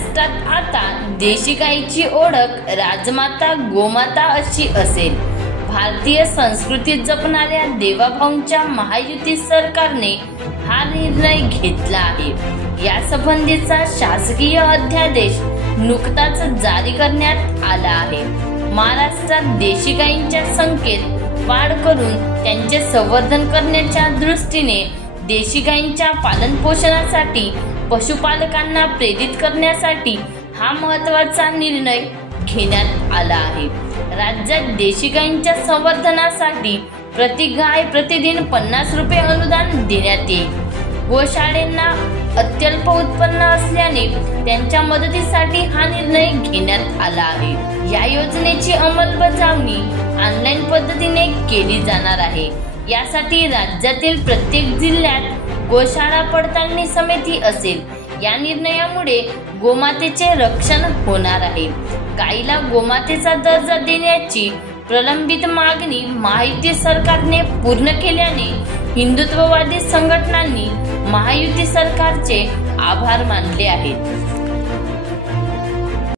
महाराष्ट्रात आता देशी गाईची ओळख राजमाता गोमाता अशी असेल। भारतीय संस्कृती जपणाऱ्या देवाभाऊंच्या महायुती सरकारने हा निर्णय घेतला आहे। या संबंधीचा शासकीय अध्यादेश नुकताच जारी करण्यात आला आहे। महाराष्ट्रात देशी गायींच्या संख्येत वाढ करून त्यांचे संवर्धन करण्याच्या दृष्टीने देशी गायींच्या पालनपोषणासाठी पशुपालकांना प्रेरित करण्यासाठी हा महत्त्वाचा निर्णय घेण्यात आला आहे। राज्यात देशी गायींच्या संवर्धनासाठी प्रति गाय प्रतिदिन 50 रुपये अनुदान देण्यात येईल। गोशाळेंना अत्यल्प उत्पन्न असल्याने त्यांच्या मदतीसाठी हा निर्णय घेण्यात आला आहे। या योजनेची अंमलबजावणी ऑनलाईन पद्धतीने केली जाणार आहे। यासाठी राज्यातील प्रत्येक जिल्ह्यात गोशाळा पडताळणी समिती असेल। या निर्णयामुळे गोमातेचे रक्षण होणार आहे। गायीला गोमातेचा दर्जा देण्याची प्रलंबित मागणी महायुती सरकारने पूर्ण केल्याने हिंदुत्ववादी संघटनांनी महायुती सरकारचे आभार मानले आहेत।